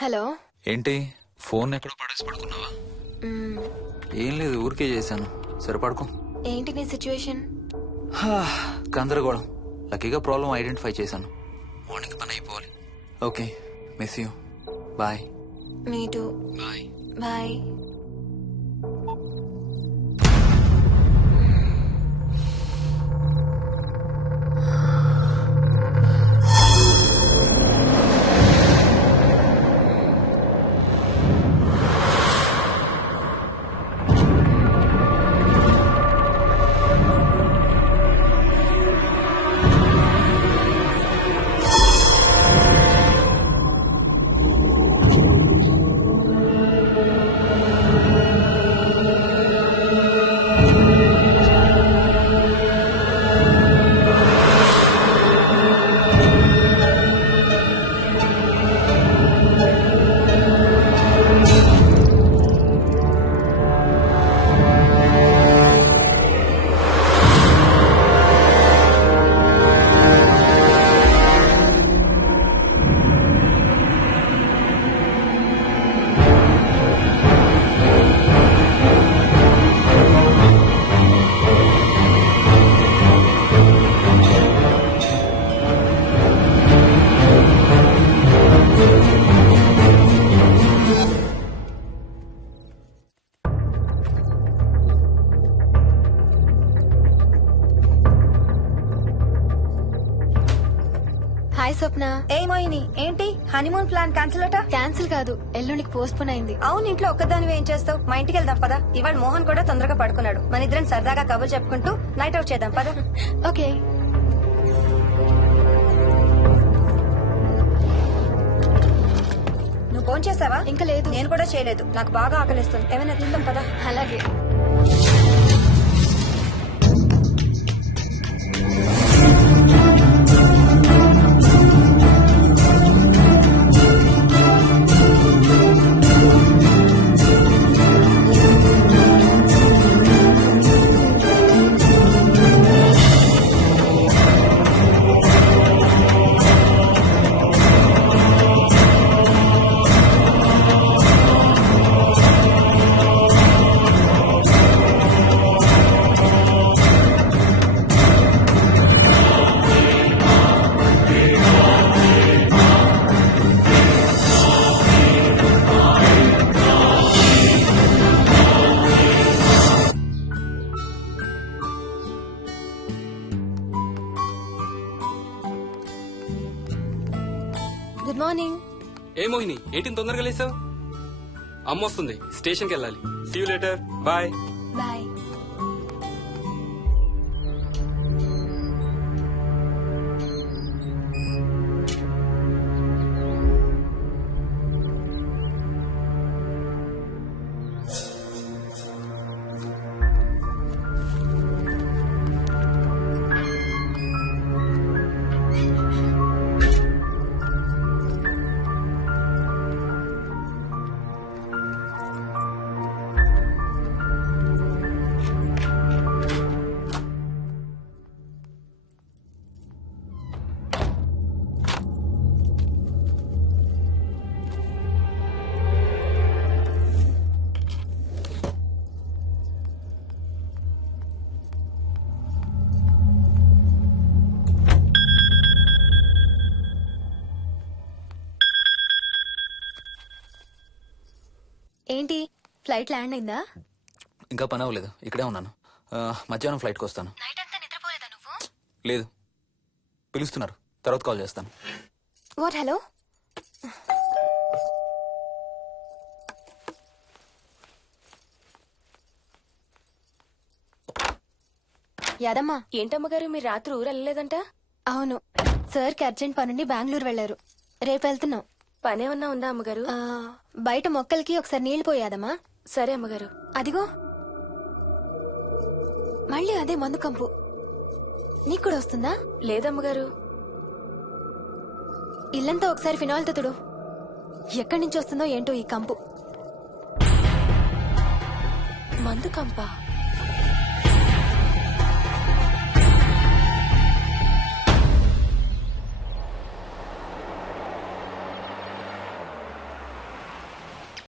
Hello. ఏంటి phone ఎక్కడో పడేసి పడుకున్నావా? ఏం లేదు, ఊరికే చేశాను. సరే పడుకో. ఏంటి నీ సిచ్యువేషన్? గందరగోళం. లక్కీగా ప్రాబ్లం ఐడెంటిఫై చేశాను. మార్నింగ్ పని అయిపోవాలి. Okay, miss you. Bye. Me too. Bye. Bye. Hi Swapna. ఏమోయిని ఏంటి హనీమూన్ ప్లాన్ క్యాన్సిల్ అట? క్యాన్సిల్ కాదు, ఎల్లుండికి పోస్ట్ పోన్ అయింది. అవును, ఇంట్లో ఒక్కదానివి ఏం చేస్తావు? మా ఇంటికి వెళ్దాం పదా. ఇవాళ మోహన్ కూడా తొందరగా పడుకున్నాడు. మన ఇద్దరం సరదాగా కబుర్లు చెప్పుకుంటూ నైట్ అవుట్ చేద్దాం పదా. ఓకే. నువ్వు ఫోన్ చేసావా? ఇంకా లేదు. నేను కూడా చేయలేదు. నాకు బాగా ఆకలిస్తుంది. ఏమైనా తిందాం పదా. అలాగే. Good morning. ఏ మోహిని, ఏంటి తొందరగా లేసావు? అమ్మ వస్తుంది, స్టేషన్కి వెళ్ళాలి. See you later. Bye. Bye. ఏంటి ఫ్లైట్ ల్యాండ్ అయిందా? ఇంకా పని అవ్వలేదు, ఇక్కడే ఉన్నాను. మధ్యాహ్నం ఫ్లైట్కి వస్తాను. నైట్ అంతా నిద్రపోలేదా నువ్వు? లేదు, పిలుస్తున్నారు, తర్వాత కాల్ చేస్తాను. వాట్? హలో. యాదమ్మా. ఏంటమ్మగారు, మీరు రాత్రి ఊరు వెళ్ళలేదంట? అవును, సార్కి అర్జెంట్ పనుండి బెంగళూరు వెళ్లారు. రేపు వెళ్తున్నాం. పనేమన్నా ఉందా అమ్మగారు? బయట మొక్కలకి ఒకసారి నీళ్లు పోయాదమ్మా. సరే అమ్మగారు. అదిగో మళ్ళీ అదే మందు కంపు. నీకు కూడా వస్తుందా? లేదమ్మగారు. ఇల్లంతా ఒకసారి ఫినాయిల్తో తుడు. ఎక్కడి నుంచి వస్తుందో ఏంటో ఈ కంపు. మందు కంప.